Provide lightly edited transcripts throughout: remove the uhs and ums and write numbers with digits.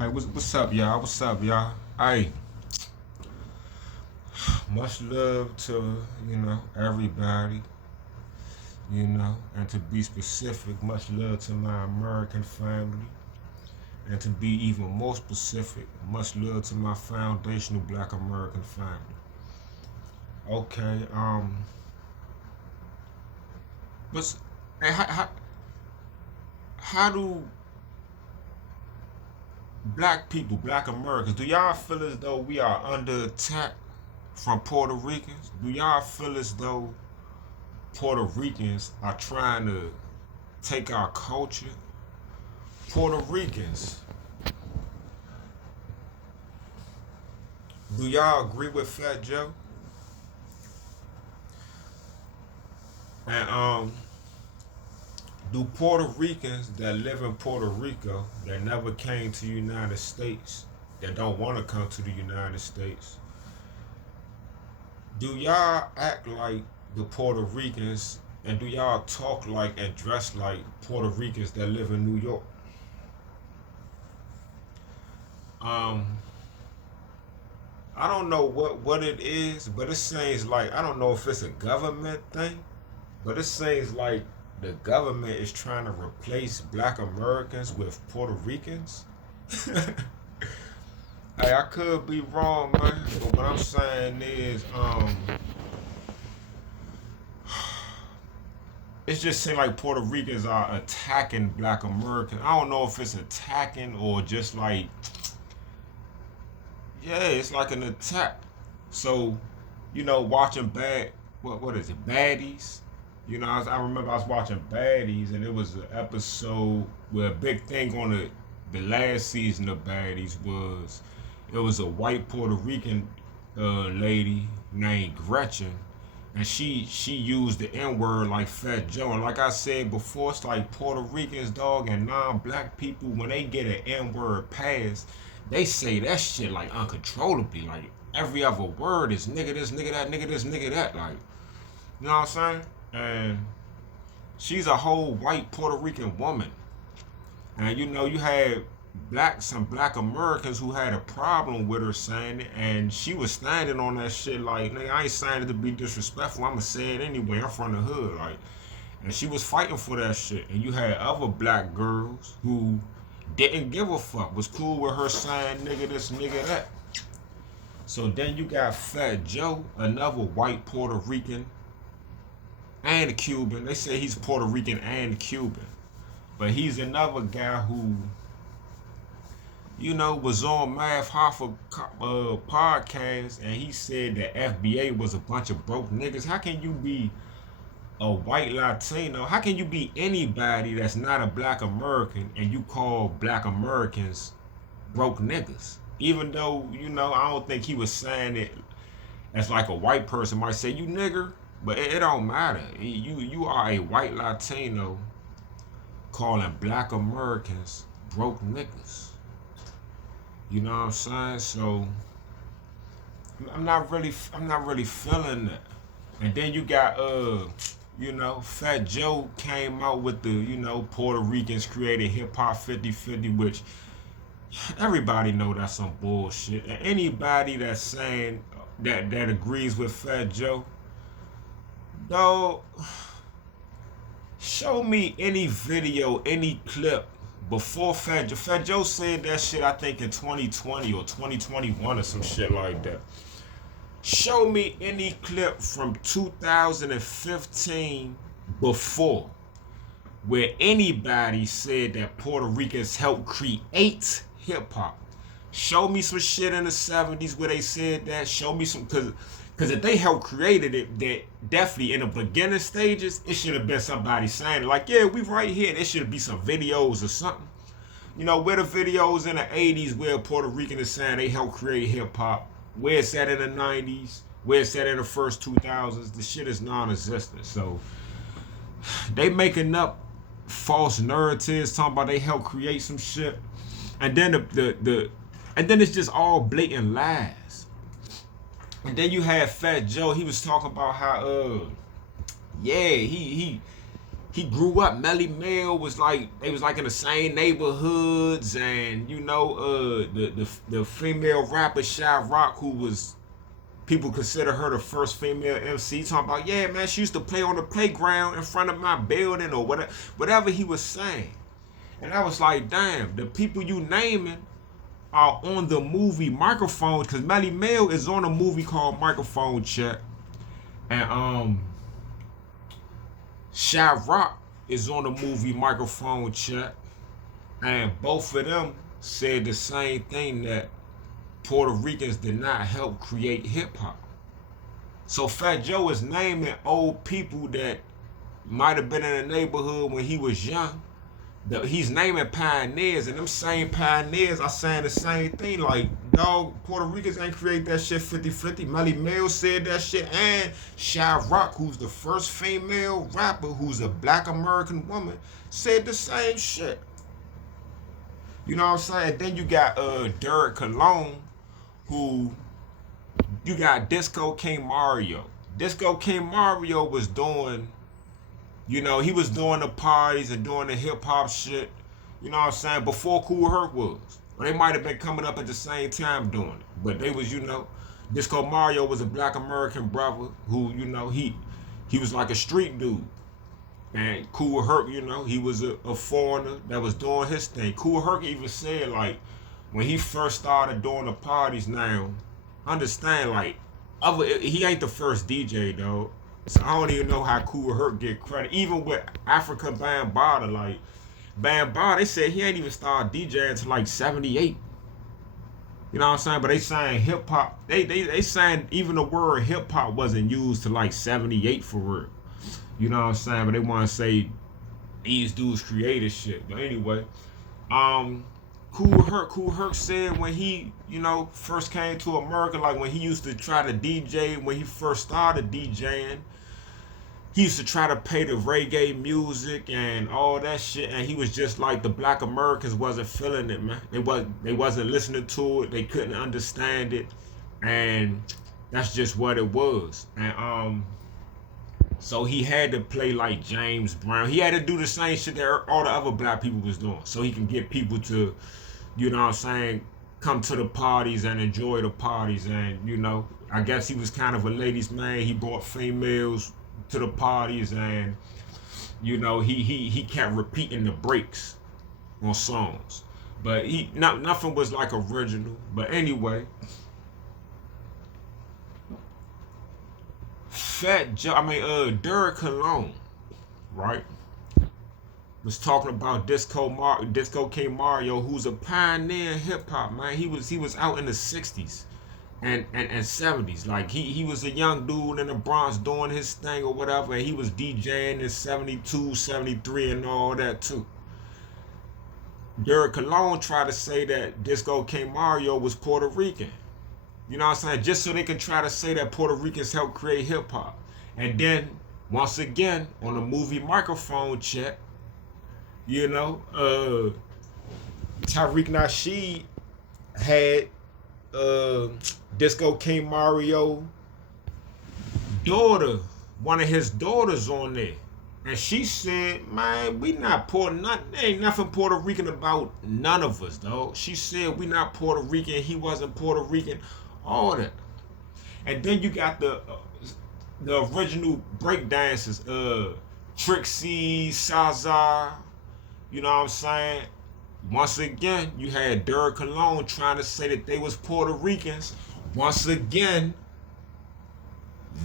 Hey, what's up, y'all? What's up, y'all? Hey, much love to, everybody, and to be specific, much love to my American family, and to be even more specific, much love to my foundational Black American family. Okay, but hey, how do Black people, Black Americans, do y'all feel as though we are under attack from Puerto Ricans? Do y'all feel as though Puerto Ricans are trying to take our culture? Puerto Ricans, do y'all agree with Fat Joe? And do Puerto Ricans that live in Puerto Rico that never came to the United States, that don't want to come to the United States, do y'all act like the Puerto Ricans and do y'all talk like and dress like Puerto Ricans that live in New York? Um, I don't know what it is, but it seems like I don't know if it's a government thing, but it seems like the government is trying to replace Black Americans with Puerto Ricans. Hey, I could be wrong, man, but what I'm saying is, it just seems like Puerto Ricans are attacking Black Americans. I don't know if it's attacking or just like, yeah, it's like an attack. So, watching what is it, Baddies? I remember I was watching Baddies, and it was an episode where a big thing on the last season of Baddies was it was a white Puerto Rican lady named Gretchen, and she used the N word like Fat Joe. And like I said before, it's like Puerto Ricans, dog, and non-black people, when they get an N word pass, they say that shit like uncontrollably. Like every other word is nigga this, nigga that, nigga this, nigga that. Like, you know what I'm saying? And she's a whole white Puerto Rican woman. And you had some black Americans who had a problem with her saying it, and she was standing on that shit like, nigga, I ain't saying it to be disrespectful. I'ma say it anyway. I'm from the hood, like, and she was fighting for that shit. And you had other black girls who didn't give a fuck, was cool with her saying nigga this, nigga that. So then you got Fat Joe, another white Puerto Rican and a Cuban. They say he's Puerto Rican and Cuban. But he's another guy who, was on Math Hoffa podcast, and he said that FBA was a bunch of broke niggas. How can you be a white Latino? How can you be anybody that's not a Black American and you call Black Americans broke niggas? Even though, I don't think he was saying it as like a white person might say, you nigger, but it don't matter. You are a white Latino calling Black Americans broke niggas. You know what I'm saying? So I'm not really feeling that. And then you got Fat Joe came out with the, Puerto Ricans created hip hop 50-50, which everybody know that's some bullshit. And anybody that's saying that agrees with Fat Joe, though, show me any video, any clip before Fat Joe. Fat Joe said that shit, I think, in 2020 or 2021 or some shit like that. Show me any clip from 2015 before where anybody said that Puerto Ricans helped create hip hop. Show me some shit in the 70s where they said that. Show me some, because if they helped created it, that definitely in the beginning stages, it should have been somebody saying, like, yeah, we right here. There should be some videos or something. Where the videos in the 80s where Puerto Rican is saying they helped create hip hop, where it's at in the 90s, where it's at in the first 2000s, the shit is non-existent. So they making up false narratives talking about they helped create some shit, and then and then it's just all blatant lies. And then you had Fat Joe. He was talking about how yeah, he he grew up. Melly Mel was like, they was like in the same neighborhoods, and you know, the female rapper Shy Rock, who was, people consider her the first female MC, talking about, yeah, man, she used to play on the playground in front of my building, or whatever he was saying. And I was like, damn, the people you naming are on the movie Microphone, because Melly Mel is on a movie called Microphone Check, and Shy Rock is on the movie Microphone Check, and both of them said the same thing, that Puerto Ricans did not help create hip hop. So Fat Joe is naming old people that might have been in the neighborhood when he was young. He's naming pioneers, and them same pioneers are saying the same thing. Like, dog, Puerto Ricans ain't create that shit 50-50. Melly Mel said that shit, and Shy Rock, who's the first female rapper who's a black American woman, said the same shit. You know what I'm saying? Then you got Tariq Cologne, who, you got Disco King Mario. Disco King Mario was doing, you know, he was doing the parties and doing the hip hop shit, you know what I'm saying, before Kool Herc was. Or they might have been coming up at the same time doing it. But they was, you know, Disco Mario was a black American brother who, you know, he was like a street dude. And Kool Herc, you know, he was a foreigner that was doing his thing. Kool Herc even said, like, when he first started doing the parties now, understand, like, he ain't the first DJ, though. So I don't even know how Kool Herc get credit. Even with Africa Bambaataa, like, Bambaataa, they said he ain't even started DJing until like 78. You know what I'm saying? But they saying hip hop, they saying even the word hip hop wasn't used to like 78 for real. You know what I'm saying? But they want to say these dudes created shit. But anyway, Kool Herc said when he, you know, first came to America, like when he used to try to DJ, when he first started DJing, he used to try to pay the reggae music and all that shit, and he was just like, the black Americans wasn't feeling it, man. They wasn't listening to it. They couldn't understand it, and that's just what it was. And so he had to play like James Brown. He had to do the same shit that all the other black people was doing, so he can get people to, you know what I'm saying, come to the parties and enjoy the parties. And, you know, I guess he was kind of a ladies' man. He brought females to the parties, and, you know, he kept repeating the breaks on songs. But nothing was like original. But anyway, Tariq Cologne, right, was talking about Disco King Mario, who's a pioneer in hip hop, man. He was out in the 60s and 70s. Like, he was a young dude in the Bronx doing his thing or whatever, and he was DJing in 72, 73 and all that too. Tariq Cologne tried to say that Disco King Mario was Puerto Rican. You know what I'm saying? Just so they can try to say that Puerto Ricans helped create hip hop. And then, once again, on the movie Microphone Check, you know, Tariq Nasheed had Disco King Mario daughter, one of his daughters on there. And she said, man, we not there ain't nothing Puerto Rican about none of us, though. She said we not Puerto Rican, he wasn't Puerto Rican, all that. And then you got the original breakdancers, Trixie, Sazar, you know what I'm saying? Once again, you had Tariq Cologne trying to say that they was Puerto Ricans. Once again,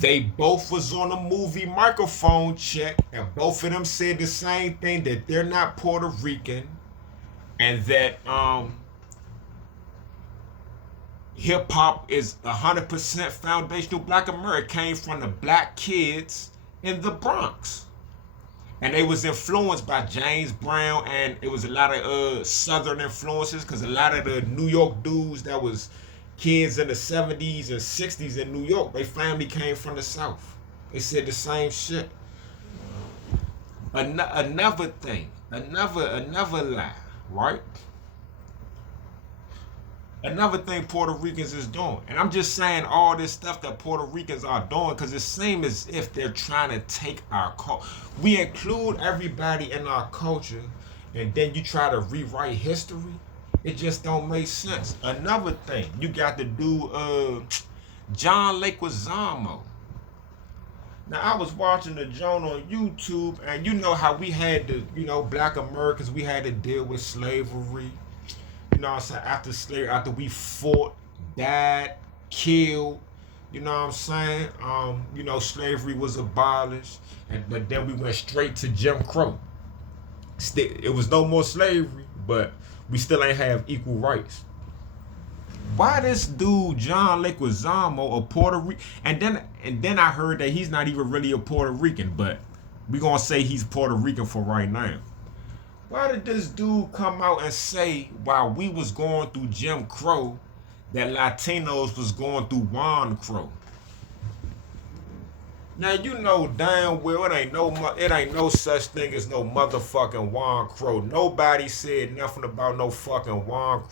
they both was on a movie Microphone Check, and both of them said the same thing, that they're not Puerto Rican, and that hip hop is 100% foundational black America, came from the black kids in the Bronx. And they was influenced by James Brown, and it was a lot of Southern influences, because a lot of the New York dudes that was kids in the 70s and 60s in New York, they family came from the South. They said the same shit. Another thing, another lie, right? Another thing Puerto Ricans is doing, and I'm just saying all this stuff that Puerto Ricans are doing because it seems as if they're trying to take our culture. We include everybody in our culture, and then you try to rewrite history. It just don't make sense. Another thing, you got to do John Leguizamo. Now I was watching the joint on YouTube, and you know how we had to, Black Americans, we had to deal with slavery. You know what I'm saying? After slavery, after we fought, died, killed, you know what I'm saying? Slavery was abolished, but then we went straight to Jim Crow. It was no more slavery, but we still ain't have equal rights. Why this dude John Leguizamo a Puerto Rican? And then I heard that he's not even really a Puerto Rican, but we gonna say he's Puerto Rican for right now. Why did this dude come out and say while we was going through Jim Crow that Latinos was going through Juan Crow? Now you know damn well it ain't no such thing as no motherfucking Juan Crow. Nobody said nothing about no fucking Juan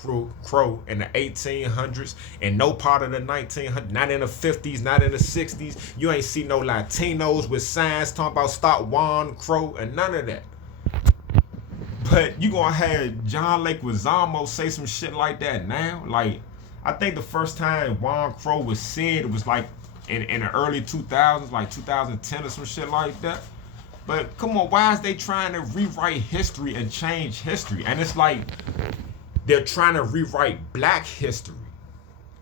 Crow in the 1800s and no part of the 1900s, not in the 50s, not in the 60s. You ain't see no Latinos with signs talking about stop Juan Crow and none of that. But you gonna have John Leguizamo say some shit like that now? Like, I think the first time Juan Crow was said, it was like in the early 2000s, like 2010 or some shit like that. But come on, why is they trying to rewrite history and change history? And it's like they're trying to rewrite black history.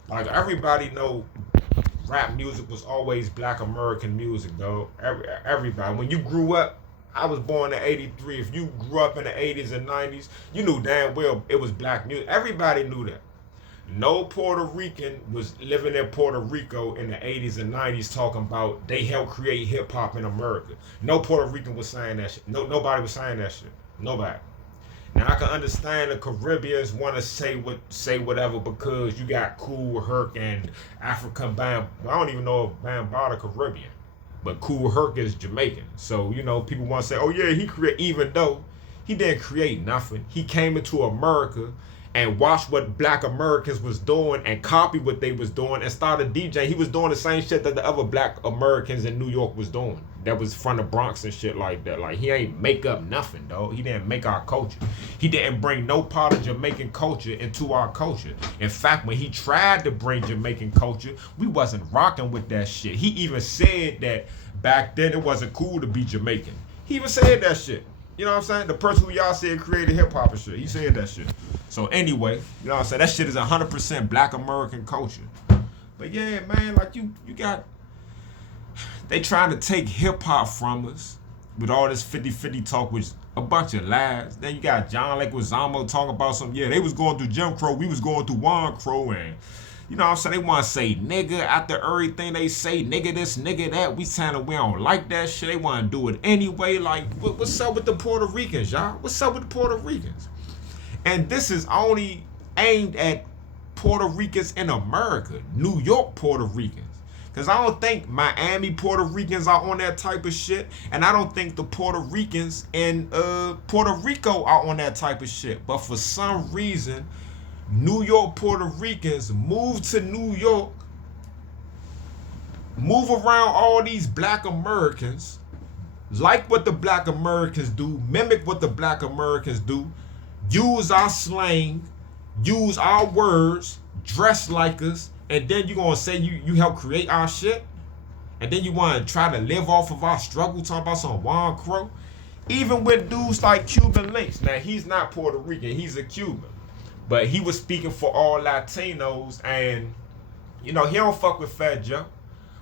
Like everybody know rap music was always black American music, though. Everybody. When you grew up, I was born in '83. If you grew up in the 80s and 90s, you knew damn well it was black music. Everybody knew that. No Puerto Rican was living in Puerto Rico in the 80s and 90s talking about they helped create hip hop in America. No Puerto Rican was saying that shit. Nobody was saying that shit. Nobody. Now I can understand the Caribbeans want to say whatever because you got Kool Herc and African Bam. I don't even know if Bambaataa Caribbean, but Kool Herc is Jamaican. So people want to say, oh yeah, he created, even though he didn't create nothing. He came into America and watched what black Americans was doing and copied what they was doing and started DJing. He was doing the same shit that the other black Americans in New York was doing. That was from the Bronx and shit like that. Like, he ain't make up nothing, dog. He didn't make our culture. He didn't bring no part of Jamaican culture into our culture. In fact, when he tried to bring Jamaican culture, we wasn't rocking with that shit. He even said that back then it wasn't cool to be Jamaican. He even said that shit. You know what I'm saying? The person who y'all said created hip hop and shit. He said that shit. So anyway, you know what I'm saying? That shit is 100% black American culture. But yeah, man, like you got, they trying to take hip hop from us with all this 50-50 talk, which a bunch of lies. Then you got John Leguizamo talking about they was going through Jim Crow, we was going through Juan Crow, and you know what I'm saying? They want to say nigga after everything they say, nigga this, nigga that. We don't like that shit. They want to do it anyway. Like, what's up with the Puerto Ricans, y'all? What's up with the Puerto Ricans? And this is only aimed at Puerto Ricans in America, New York Puerto Ricans. Because I don't think Miami Puerto Ricans are on that type of shit. And I don't think the Puerto Ricans in Puerto Rico are on that type of shit. But for some reason, New York Puerto Ricans move to New York, move around all these black Americans, like what the black Americans do, mimic what the black Americans do, use our slang, use our words, dress like us, and then you gonna say you help create our shit? And then you wanna try to live off of our struggle, talking about some Juan Crow? Even with dudes like Cuban Links. Now, he's not Puerto Rican, he's a Cuban. But he was speaking for all Latinos, and he don't fuck with Fat Joe.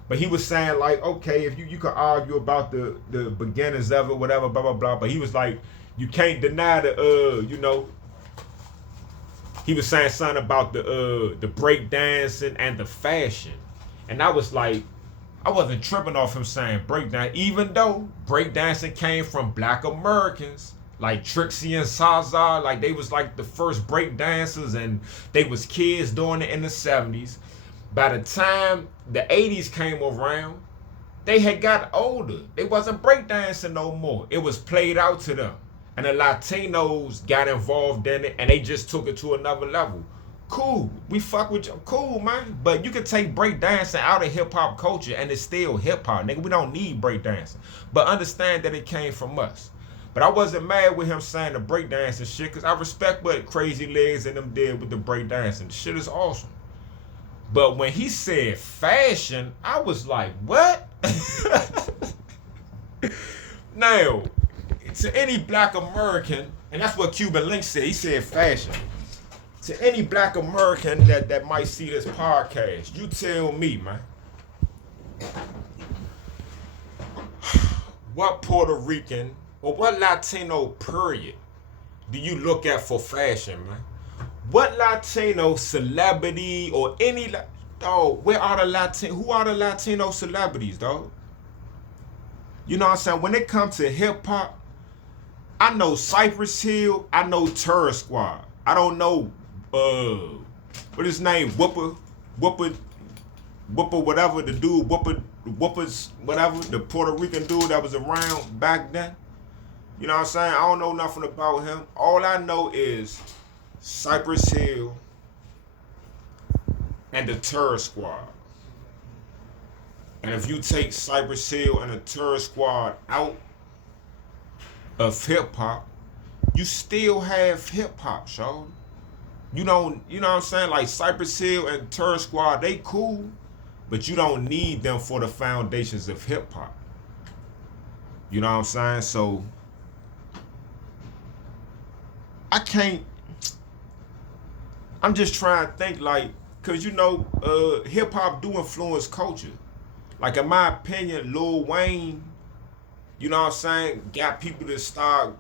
But he was saying, like, okay, if you could argue about the beginnings of it, whatever, blah blah blah. But he was like, you can't deny the he was saying something about the break dancing and the fashion. And I was like, I wasn't tripping off him saying breakdance, even though breakdancing came from black Americans. Like Trixie and Zaza, like they was like the first break dancers, and they was kids doing it in the 70s. By the time the 80s came around, they had got older. They wasn't break dancing no more. It was played out to them. And the Latinos got involved in it, and they just took it to another level. Cool. We fuck with you. Cool, man. But you can take breakdancing out of hip hop culture and it's still hip hop, nigga. We don't need breakdancing. But understand that it came from us. But I wasn't mad with him saying the breakdancing shit because I respect what Crazy Legs and them did with the breakdancing. The shit is awesome. But when he said fashion, I was like, what? Now, to any black American, and that's what Cuban Link said, he said fashion. To any black American that might see this podcast, you tell me, man. What Puerto Rican or what Latino period do you look at for fashion, man? What Latino celebrity or any dog? Where are the Latino? Who are the Latino celebrities, dog? You know what I'm saying? When it comes to hip hop, I know Cypress Hill. I know Terror Squad. I don't know what his name? Whooper, whatever the dude. Whoopers, whatever the Puerto Rican dude that was around back then. You know what I'm saying? I don't know nothing about him. All I know is Cypress Hill and the Terror Squad. And if you take Cypress Hill and the Terror Squad out of hip hop, you still have hip hop, show. You know what I'm saying? Like Cypress Hill and Terror Squad, they cool, but you don't need them for the foundations of hip hop. You know what I'm saying? So I'm just trying to think like, cause hip hop do influence culture. Like in my opinion, Lil Wayne, you know what I'm saying, got people to start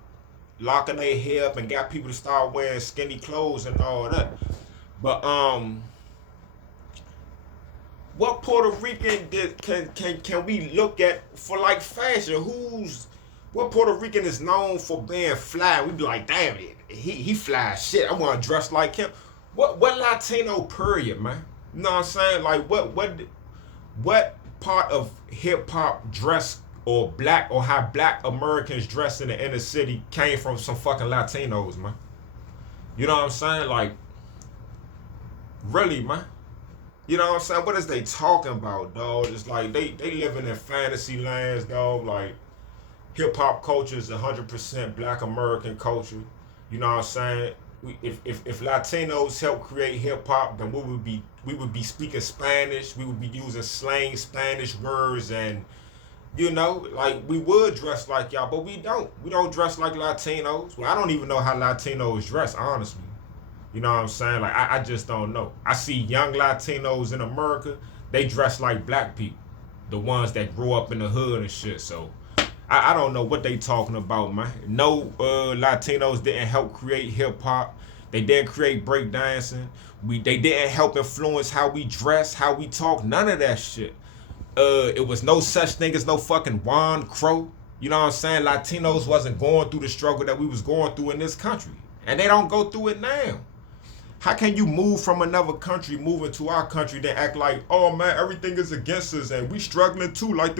locking their hair up and got people to start wearing skinny clothes and all that. But what Puerto Rican can we look at for like fashion? What Puerto Rican is known for being fly? We be like, damn it, he fly shit. I want to dress like him. What Latino period, man? You know what I'm saying? Like what part of hip hop dress or how black Americans dress in the inner city came from some fucking Latinos, man? You know what I'm saying? Like, really, man? You know what I'm saying? What is they talking about, dog? It's like they living in fantasy lands, dog. Like, hip hop culture is 100% black American culture. You know what I'm saying? If Latinos help create hip hop, then we would be speaking Spanish. We would be using slang Spanish words, and like we would dress like y'all, but we don't. We don't dress like Latinos. Well, I don't even know how Latinos dress, honestly. You know what I'm saying? Like I just don't know. I see young Latinos in America. They dress like black people, the ones that grew up in the hood and shit. So I don't know what they talking about, man. No, Latinos didn't help create hip hop. They didn't create breakdancing. They didn't help influence how we dress, how we talk. None of that shit. It was no such thing as no fucking Juan Crow. You know what I'm saying? Latinos wasn't going through the struggle that we was going through in this country, and they don't go through it now. How can you move from another country, move into our country, then act like, oh man, everything is against us and we struggling too, like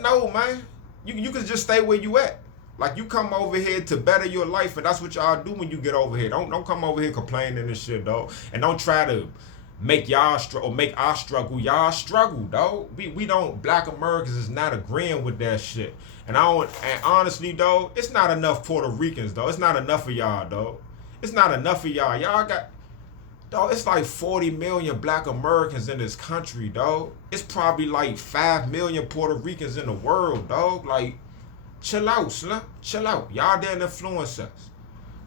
no, man. You can just stay where you at. Like, you come over here to better your life, and that's what y'all do when you get over here. Don't come over here complaining and shit, dog. And don't try to make y'all struggle or make our struggle y'all struggle, dog. We don't. Black Americans is not agreeing with that shit. And honestly, dog, it's not enough Puerto Ricans, dog. It's not enough of y'all, dog. It's not enough of y'all. Y'all got, dog. It's like 40 million Black Americans in this country, dog. It's probably like 5 million Puerto Ricans in the world, dog. Like, chill out, son. Chill out. Y'all didn't influence us.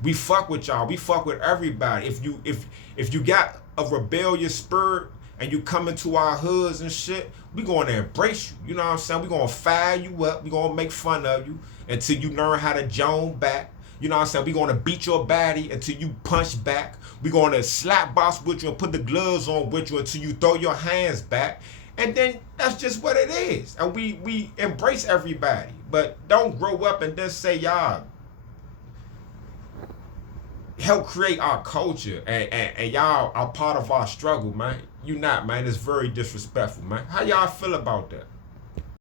We fuck with y'all. We fuck with everybody. If you got a rebellious spirit and you come into our hoods and shit, we gonna embrace you. You know what I'm saying? We gonna fire you up. We gonna make fun of you until you learn how to joan back. You know what I'm saying? We gonna beat your body until you punch back. We gonna slap box with you and put the gloves on with you until you throw your hands back. And then that's just what it is. And we embrace everybody. But don't grow up and then say y'all help create our culture and y'all are part of our struggle, man. You not, man. It's very disrespectful, man. How y'all feel about that?